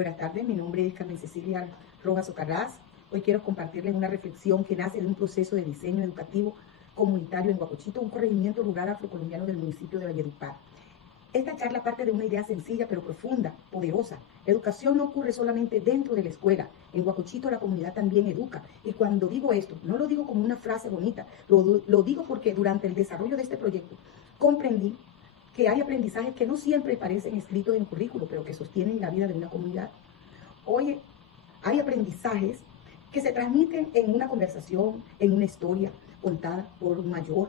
Buenas tardes, mi nombre es Carmen Cecilia Rojas Ocarrás. Hoy quiero compartirles una reflexión que nace de un proceso de diseño educativo comunitario en Guacochito, un corregimiento rural afrocolombiano del municipio de Valledupar. Esta charla parte de una idea sencilla pero profunda, poderosa. La educación no ocurre solamente dentro de la escuela. En Guacochito la comunidad también educa. Y cuando digo esto, no lo digo como una frase bonita, lo digo porque durante el desarrollo de este proyecto comprendí que hay aprendizajes que no siempre parecen escritos en el currículo, pero que sostienen la vida de una comunidad. Hoy hay aprendizajes que se transmiten en una conversación, en una historia contada por un mayor,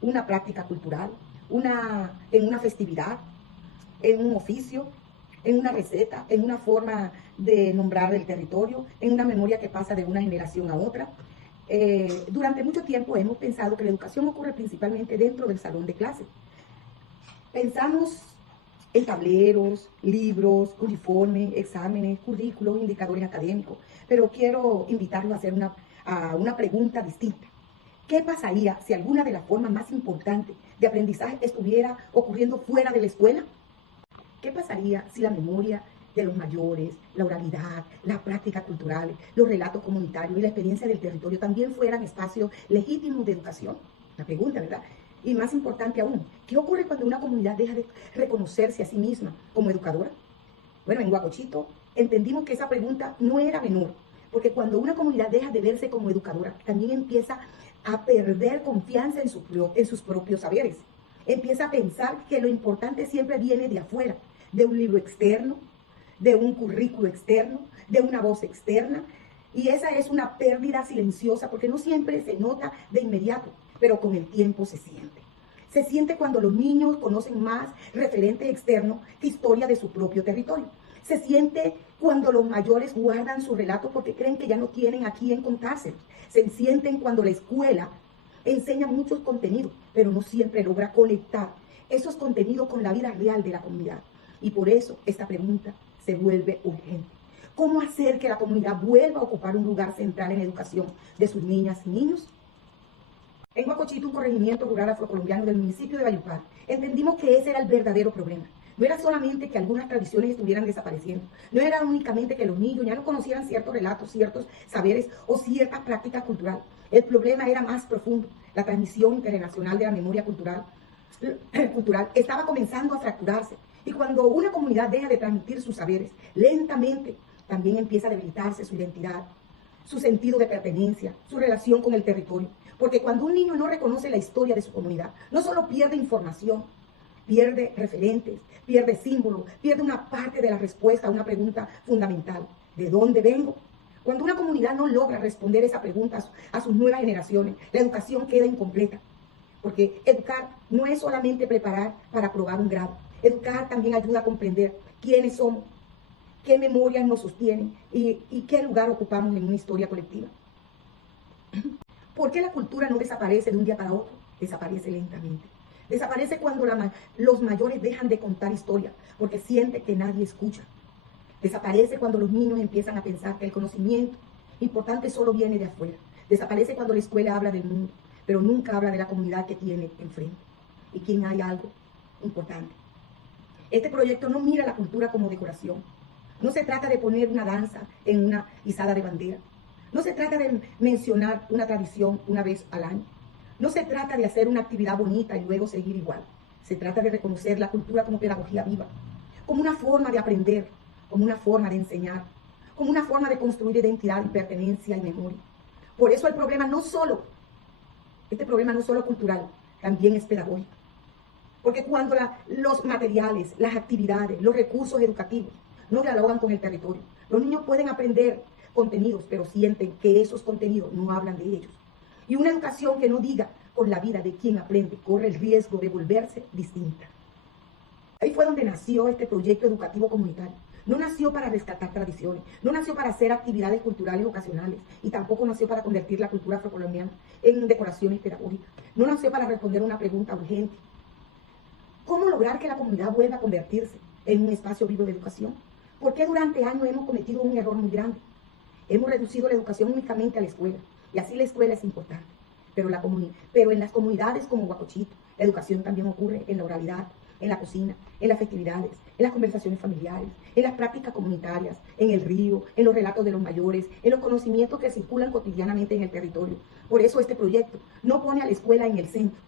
una práctica cultural, en una festividad, en un oficio, en una receta, en una forma de nombrar el territorio, en una memoria que pasa de una generación a otra. Durante mucho tiempo hemos pensado que la educación ocurre principalmente dentro del salón de clase. Pensamos en tableros, libros, uniformes, exámenes, currículos, indicadores académicos, pero quiero invitarlos a hacer una pregunta distinta. ¿Qué pasaría si alguna de las formas más importantes de aprendizaje estuviera ocurriendo fuera de la escuela? ¿Qué pasaría si la memoria de los mayores, la oralidad, las prácticas culturales, los relatos comunitarios y la experiencia del territorio también fueran espacios legítimos de educación? La pregunta, ¿verdad? Y más importante aún, ¿qué ocurre cuando una comunidad deja de reconocerse a sí misma como educadora? Bueno, en Guacochito entendimos que esa pregunta no era menor, porque cuando una comunidad deja de verse como educadora, también empieza a perder confianza en sus propios saberes. Empieza a pensar que lo importante siempre viene de afuera, de un libro externo, de un currículo externo, de una voz externa. Y esa es una pérdida silenciosa porque no siempre se nota de inmediato, pero con el tiempo se siente. Se siente cuando los niños conocen más referentes externos que historia de su propio territorio. Se siente cuando los mayores guardan su relato porque creen que ya no tienen a quién contárselos. Se sienten cuando la escuela enseña muchos contenidos, pero no siempre logra conectar esos contenidos con la vida real de la comunidad. Y por eso esta pregunta se vuelve urgente. ¿Cómo hacer que la comunidad vuelva a ocupar un lugar central en la educación de sus niñas y niños? En Guacochito, un corregimiento rural afrocolombiano del municipio de Valledupar, entendimos que ese era el verdadero problema. No era solamente que algunas tradiciones estuvieran desapareciendo, no era únicamente que los niños ya no conocieran ciertos relatos, ciertos saberes o ciertas prácticas culturales. El problema era más profundo. La transmisión intergeneracional de la memoria cultural estaba comenzando a fracturarse. Y cuando una comunidad deja de transmitir sus saberes, lentamente también empieza a debilitarse su identidad, su sentido de pertenencia, su relación con el territorio. Porque cuando un niño no reconoce la historia de su comunidad, no solo pierde información, pierde referentes, pierde símbolos, pierde una parte de la respuesta a una pregunta fundamental. ¿De dónde vengo? Cuando una comunidad no logra responder esa pregunta a sus nuevas generaciones, la educación queda incompleta. Porque educar no es solamente preparar para aprobar un grado. Educar también ayuda a comprender quiénes somos, qué memorias nos sostienen y qué lugar ocupamos en una historia colectiva. ¿Por qué la cultura no desaparece de un día para otro? Desaparece lentamente. Desaparece cuando los mayores dejan de contar historias porque sienten que nadie escucha. Desaparece cuando los niños empiezan a pensar que el conocimiento importante solo viene de afuera. Desaparece cuando la escuela habla del mundo, pero nunca habla de la comunidad que tiene enfrente y quien hay algo importante. Este proyecto no mira la cultura como decoración. No se trata de poner una danza en una izada de bandera. No se trata de mencionar una tradición una vez al año. No se trata de hacer una actividad bonita y luego seguir igual. Se trata de reconocer la cultura como pedagogía viva, como una forma de aprender, como una forma de enseñar, como una forma de construir identidad y pertenencia y memoria. Por eso este problema no solo cultural, también es pedagógico. Porque cuando los materiales, las actividades, los recursos educativos no dialogan con el territorio, los niños pueden aprender contenidos, pero sienten que esos contenidos no hablan de ellos. Y una educación que no diga con la vida de quien aprende corre el riesgo de volverse distinta. Ahí fue donde nació este proyecto educativo comunitario. No nació para rescatar tradiciones, no nació para hacer actividades culturales ocasionales y tampoco nació para convertir la cultura afrocolombiana en decoraciones pedagógicas. No nació para responder una pregunta urgente. ¿Cómo lograr que la comunidad vuelva a convertirse en un espacio vivo de educación? ¿Por qué durante años hemos cometido un error muy grande? Hemos reducido la educación únicamente a la escuela, y así la escuela es importante. Pero en las comunidades como Guacochito, la educación también ocurre en la oralidad, en la cocina, en las festividades, en las conversaciones familiares, en las prácticas comunitarias, en el río, en los relatos de los mayores, en los conocimientos que circulan cotidianamente en el territorio. Por eso este proyecto no pone a la escuela en el centro,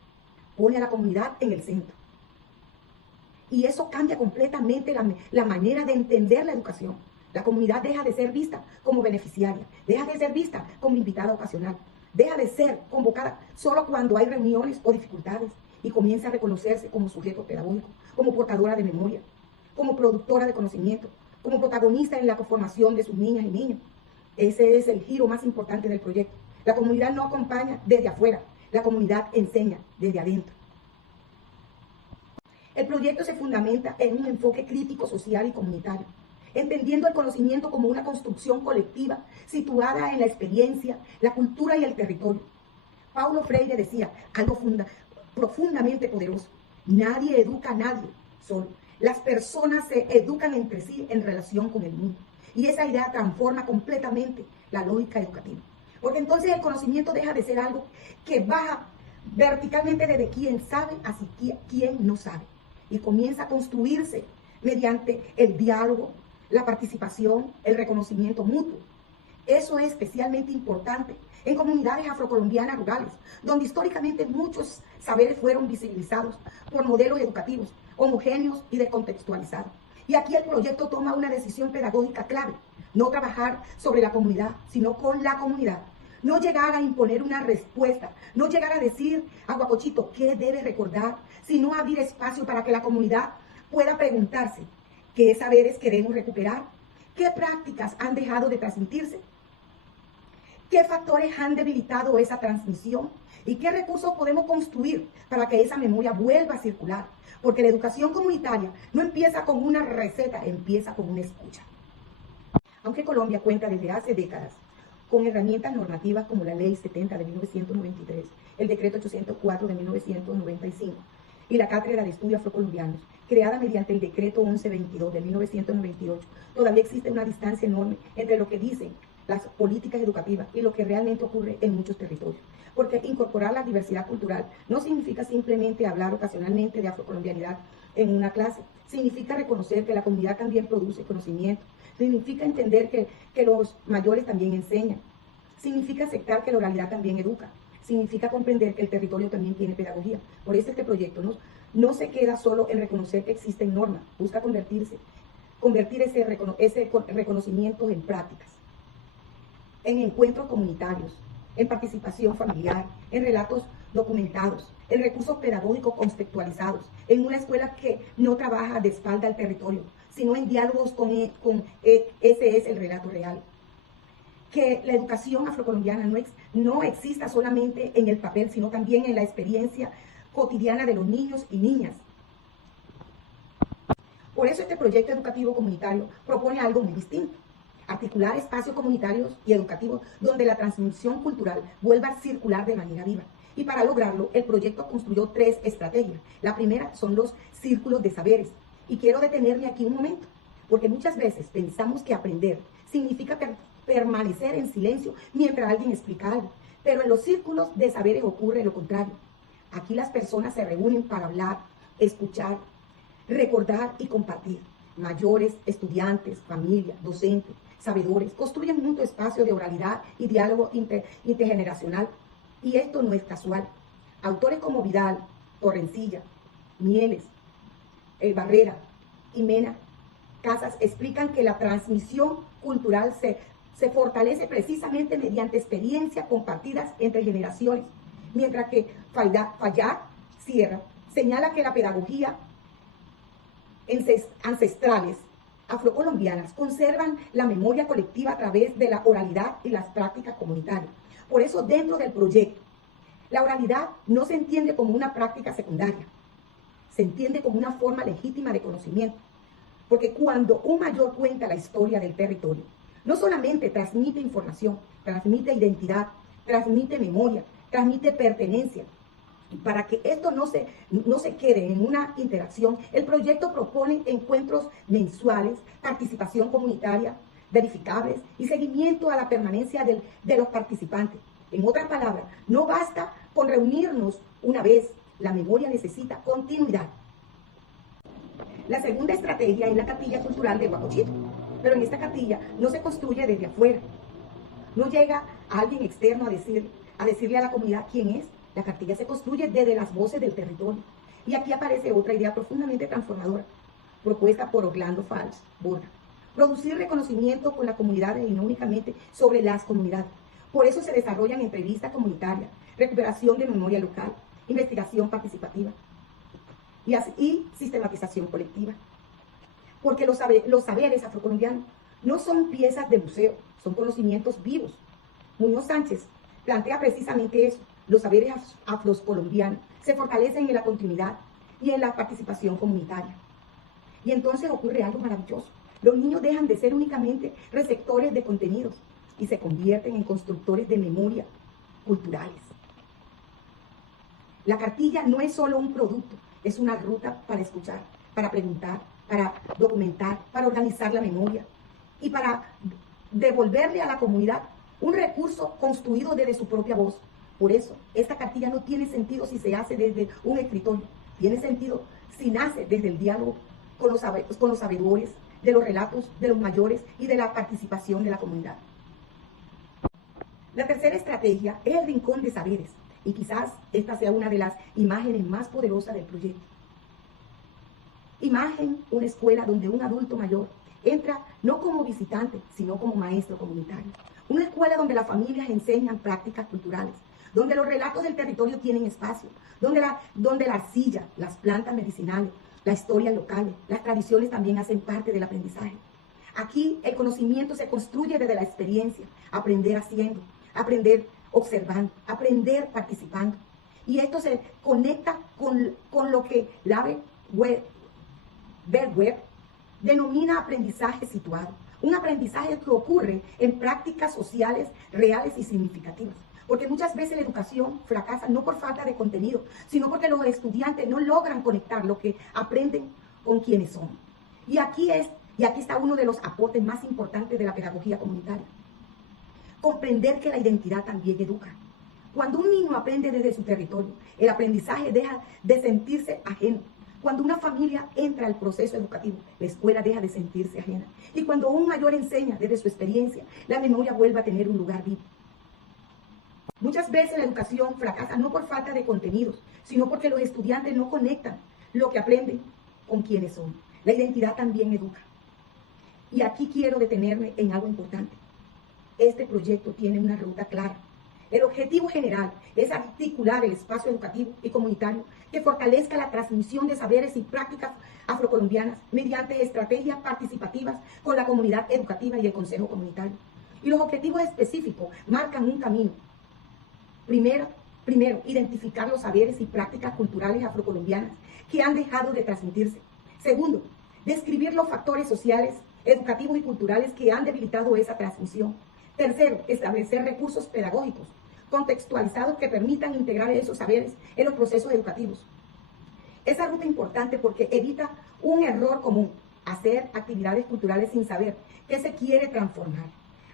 pone a la comunidad en el centro. Y eso cambia completamente la manera de entender la educación. La comunidad deja de ser vista como beneficiaria, deja de ser vista como invitada ocasional, deja de ser convocada solo cuando hay reuniones o dificultades y comienza a reconocerse como sujeto pedagógico, como portadora de memoria, como productora de conocimiento, como protagonista en la formación de sus niñas y niños. Ese es el giro más importante del proyecto. La comunidad no acompaña desde afuera, la comunidad enseña desde adentro. El proyecto se fundamenta en un enfoque crítico, social y comunitario, entendiendo el conocimiento como una construcción colectiva situada en la experiencia, la cultura y el territorio. Paulo Freire decía algo profundamente poderoso: nadie educa a nadie solo. Las personas se educan entre sí en relación con el mundo. Y esa idea transforma completamente la lógica educativa. Porque entonces el conocimiento deja de ser algo que baja verticalmente desde quien sabe hacia quien no sabe. Y comienza a construirse mediante el diálogo, la participación, el reconocimiento mutuo. Eso es especialmente importante en comunidades afrocolombianas rurales, donde históricamente muchos saberes fueron visibilizados por modelos educativos homogéneos y descontextualizados. Y aquí el proyecto toma una decisión pedagógica clave: no trabajar sobre la comunidad, sino con la comunidad. No llegar a imponer una respuesta, no llegar a decir a Guacochito qué debe recordar, sino abrir espacio para que la comunidad pueda preguntarse qué saberes queremos recuperar, qué prácticas han dejado de transmitirse, qué factores han debilitado esa transmisión y qué recursos podemos construir para que esa memoria vuelva a circular. Porque la educación comunitaria no empieza con una receta, empieza con una escucha. Aunque Colombia cuenta desde hace décadas con herramientas normativas como la Ley 70 de 1993, el Decreto 804 de 1995 y la Cátedra de Estudios Afrocolombianos, creada mediante el Decreto 1122 de 1998, todavía existe una distancia enorme entre lo que dicen las políticas educativas y lo que realmente ocurre en muchos territorios. Porque incorporar la diversidad cultural no significa simplemente hablar ocasionalmente de afrocolombianidad en una clase. Significa reconocer que la comunidad también produce conocimiento. Significa entender que los mayores también enseñan. Significa aceptar que la oralidad también educa. Significa comprender que el territorio también tiene pedagogía. Por eso este proyecto no se queda solo en reconocer que existen normas. Busca convertir ese reconocimiento en prácticas, en encuentros comunitarios, en participación familiar, en relatos documentados, en recursos pedagógicos contextualizados, en una escuela que no trabaja de espalda al territorio, sino en diálogos ese es el relato real. Que la educación afrocolombiana no exista solamente en el papel, sino también en la experiencia cotidiana de los niños y niñas. Por eso este proyecto educativo comunitario propone algo muy distinto: articular espacios comunitarios y educativos donde la transmisión cultural vuelva a circular de manera viva. Y para lograrlo, el proyecto construyó 3 estrategias. La primera son los círculos de saberes. Y quiero detenerme aquí un momento, porque muchas veces pensamos que aprender significa permanecer en silencio mientras alguien explica algo. Pero en los círculos de saberes ocurre lo contrario. Aquí las personas se reúnen para hablar, escuchar, recordar y compartir. Mayores, estudiantes, familia, docentes, sabedores, construyen juntos espacios de oralidad y diálogo intergeneracional. Y esto no es casual. Autores como Vidal, Torrencilla, Mieles, Barrera y Mena Casas explican que la transmisión cultural se fortalece precisamente mediante experiencias compartidas entre generaciones, mientras que Fayad Sierra señala que la pedagogía ancestrales afrocolombianas conservan la memoria colectiva a través de la oralidad y las prácticas comunitarias. Por eso, dentro del proyecto, la oralidad no se entiende como una práctica secundaria, se entiende como una forma legítima de conocimiento. Porque cuando un mayor cuenta la historia del territorio, no solamente transmite información, transmite identidad, transmite memoria, transmite pertenencia. Y para que esto no se quede en una interacción, el proyecto propone encuentros mensuales, participación comunitaria, verificables y seguimiento a la permanencia de los participantes. En otras palabras, no basta con reunirnos una vez, la memoria necesita continuidad. La segunda estrategia es la cartilla cultural de Guacochito, pero en esta cartilla no se construye desde afuera. No llega a alguien externo a decirle a la comunidad quién es. La cartilla se construye desde las voces del territorio. Y aquí aparece otra idea profundamente transformadora, propuesta por Orlando Fals Borda. Producir reconocimiento con las comunidades y no únicamente sobre las comunidades. Por eso se desarrollan entrevistas comunitarias, recuperación de memoria local, investigación participativa y sistematización colectiva. Porque los saberes afrocolombianos no son piezas de museo, son conocimientos vivos. Muñoz Sánchez plantea precisamente eso. Los saberes afrocolombianos se fortalecen en la continuidad y en la participación comunitaria. Y entonces ocurre algo maravilloso. Los niños dejan de ser únicamente receptores de contenidos y se convierten en constructores de memoria culturales. La cartilla no es solo un producto, es una ruta para escuchar, para preguntar, para documentar, para organizar la memoria y para devolverle a la comunidad un recurso construido desde su propia voz. Por eso, esta cartilla no tiene sentido si se hace desde un escritorio. Tiene sentido si nace desde el diálogo con los sabedores, de los relatos de los mayores y de la participación de la comunidad. La tercera estrategia es el rincón de saberes, y quizás esta sea una de las imágenes más poderosas del proyecto. Imagen una escuela donde un adulto mayor entra no como visitante, sino como maestro comunitario. Una escuela donde las familias enseñan prácticas culturales, donde los relatos del territorio tienen espacio, donde la arcilla, las plantas medicinales, la historia local, las tradiciones también hacen parte del aprendizaje. Aquí el conocimiento se construye desde la experiencia, aprender haciendo, aprender observando, aprender participando. Y esto se conecta con lo que Bergweb denomina aprendizaje situado. Un aprendizaje que ocurre en prácticas sociales reales y significativas. Porque muchas veces la educación fracasa no por falta de contenido, sino porque los estudiantes no logran conectar lo que aprenden con quienes son. Y aquí está uno de los aportes más importantes de la pedagogía comunitaria. Comprender que la identidad también educa. Cuando un niño aprende desde su territorio, el aprendizaje deja de sentirse ajeno. Cuando una familia entra al proceso educativo, la escuela deja de sentirse ajena. Y cuando un mayor enseña desde su experiencia, la memoria vuelve a tener un lugar vivo. Muchas veces la educación fracasa no por falta de contenidos, sino porque los estudiantes no conectan lo que aprenden con quienes son. La identidad también educa. Y aquí quiero detenerme en algo importante. Este proyecto tiene una ruta clara. El objetivo general es articular el espacio educativo y comunitario que fortalezca la transmisión de saberes y prácticas afrocolombianas mediante estrategias participativas con la comunidad educativa y el consejo comunitario. Y los objetivos específicos marcan un camino. Primero, identificar los saberes y prácticas culturales afrocolombianas que han dejado de transmitirse. Segundo, describir los factores sociales, educativos y culturales que han debilitado esa transmisión. Tercero, establecer recursos pedagógicos contextualizados que permitan integrar esos saberes en los procesos educativos. Esa ruta es importante porque evita un error común, hacer actividades culturales sin saber qué se quiere transformar.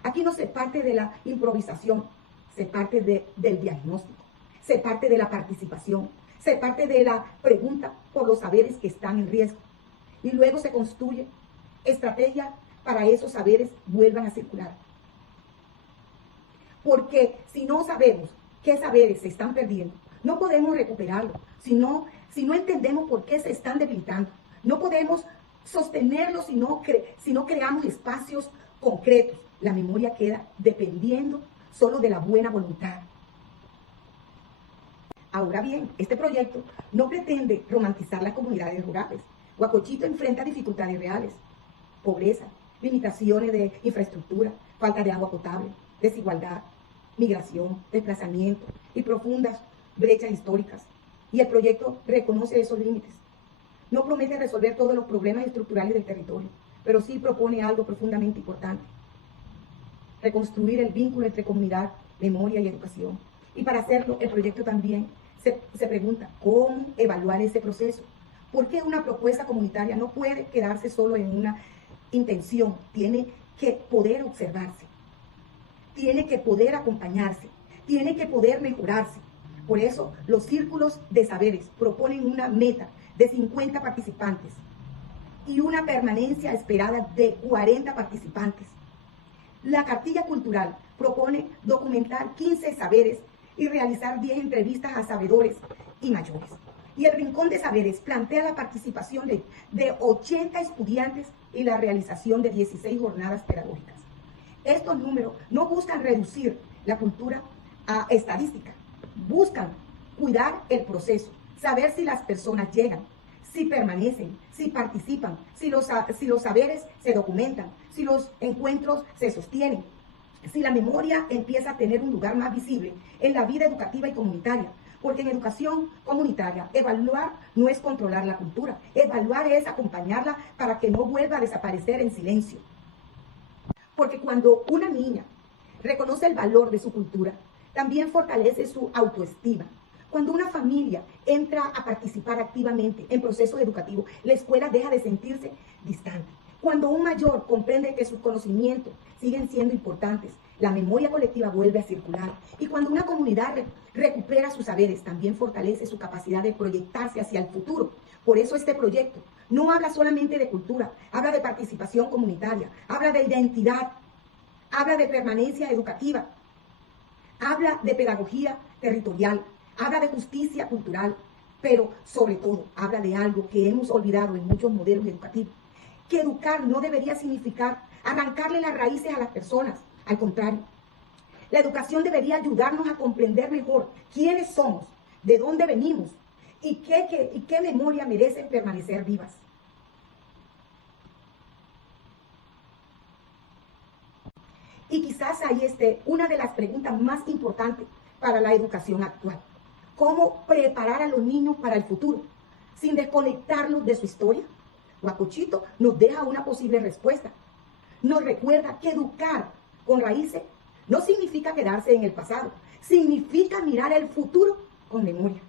Aquí no se parte de la improvisación, se parte del diagnóstico, se parte de la participación, se parte de la pregunta por los saberes que están en riesgo. Y luego se construye estrategias para esos saberes vuelvan a circular. Porque si no sabemos qué saberes se están perdiendo, no podemos recuperarlos. Si no entendemos por qué se están debilitando, no podemos sostenerlos si no creamos espacios concretos. La memoria queda dependiendo solo de la buena voluntad. Ahora bien, este proyecto no pretende romantizar las comunidades rurales. Guacochito enfrenta dificultades reales, pobreza, limitaciones de infraestructura, falta de agua potable, desigualdad, migración, desplazamiento y profundas brechas históricas. Y el proyecto reconoce esos límites. No promete resolver todos los problemas estructurales del territorio, pero sí propone algo profundamente importante: reconstruir el vínculo entre comunidad, memoria y educación. Y para hacerlo, el proyecto también se pregunta cómo evaluar ese proceso. ¿Por qué una propuesta comunitaria no puede quedarse solo en una intención? Tiene que poder observarse, tiene que poder acompañarse, tiene que poder mejorarse. Por eso, los círculos de saberes proponen una meta de 50 participantes y una permanencia esperada de 40 participantes. La cartilla cultural propone documentar 15 saberes y realizar 10 entrevistas a sabedores y mayores. Y el Rincón de Saberes plantea la participación de 80 estudiantes y la realización de 16 jornadas pedagógicas. Estos números no buscan reducir la cultura a estadística, buscan cuidar el proceso, saber si las personas llegan, si permanecen, si participan, si los saberes se documentan, si los encuentros se sostienen, si la memoria empieza a tener un lugar más visible en la vida educativa y comunitaria. Porque en educación comunitaria, evaluar no es controlar la cultura, evaluar es acompañarla para que no vuelva a desaparecer en silencio. Porque cuando una niña reconoce el valor de su cultura, también fortalece su autoestima. Cuando una familia entra a participar activamente en procesos educativos, la escuela deja de sentirse distante. Cuando un mayor comprende que sus conocimientos siguen siendo importantes, la memoria colectiva vuelve a circular. Y cuando una comunidad recupera sus saberes, también fortalece su capacidad de proyectarse hacia el futuro. Por eso este proyecto no habla solamente de cultura, habla de participación comunitaria, habla de identidad, habla de permanencia educativa, habla de pedagogía territorial, habla de justicia cultural, pero sobre todo habla de algo que hemos olvidado en muchos modelos educativos, que educar no debería significar arrancarle las raíces a las personas. Al contrario, la educación debería ayudarnos a comprender mejor quiénes somos, de dónde venimos y qué memoria merecen permanecer vivas. Y quizás ahí esté una de las preguntas más importantes para la educación actual. ¿Cómo preparar a los niños para el futuro sin desconectarlos de su historia? Guacochito nos deja una posible respuesta. Nos recuerda que educar con raíces no significa quedarse en el pasado, significa mirar el futuro con memoria.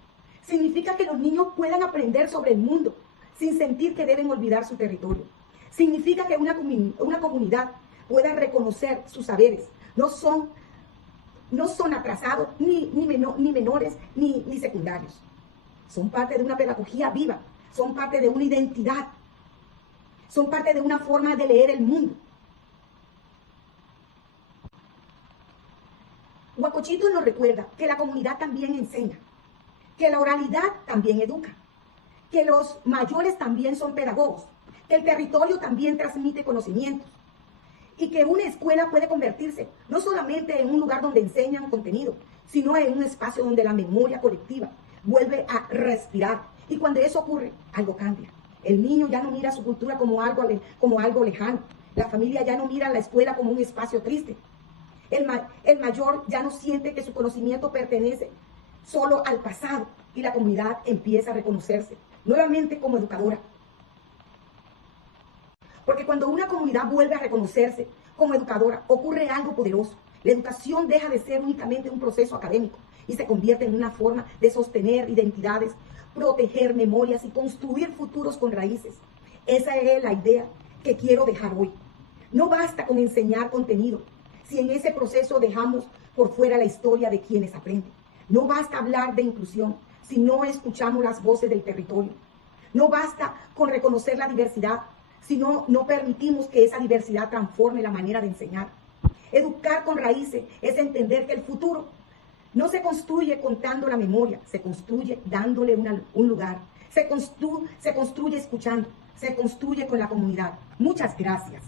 Significa que los niños puedan aprender sobre el mundo sin sentir que deben olvidar su territorio. Significa que una comunidad pueda reconocer sus saberes. No son atrasados, ni menores, ni secundarios. Son parte de una pedagogía viva, son parte de una identidad, son parte de una forma de leer el mundo. Guacochito nos recuerda que la comunidad también enseña, que la oralidad también educa, que los mayores también son pedagogos, que el territorio también transmite conocimientos y que una escuela puede convertirse no solamente en un lugar donde enseñan contenido, sino en un espacio donde la memoria colectiva vuelve a respirar. Y cuando eso ocurre, algo cambia. El niño ya no mira su cultura como algo lejano. La familia ya no mira la escuela como un espacio triste. El mayor ya no siente que su conocimiento pertenece solo al pasado y la comunidad empieza a reconocerse nuevamente como educadora. Porque cuando una comunidad vuelve a reconocerse como educadora, ocurre algo poderoso. La educación deja de ser únicamente un proceso académico y se convierte en una forma de sostener identidades, proteger memorias y construir futuros con raíces. Esa es la idea que quiero dejar hoy. No basta con enseñar contenido si en ese proceso dejamos por fuera la historia de quienes aprenden. No basta hablar de inclusión si no escuchamos las voces del territorio. No basta con reconocer la diversidad si no permitimos que esa diversidad transforme la manera de enseñar. Educar con raíces es entender que el futuro no se construye contando la memoria, se construye dándole un lugar, se construye escuchando, se construye con la comunidad. Muchas gracias.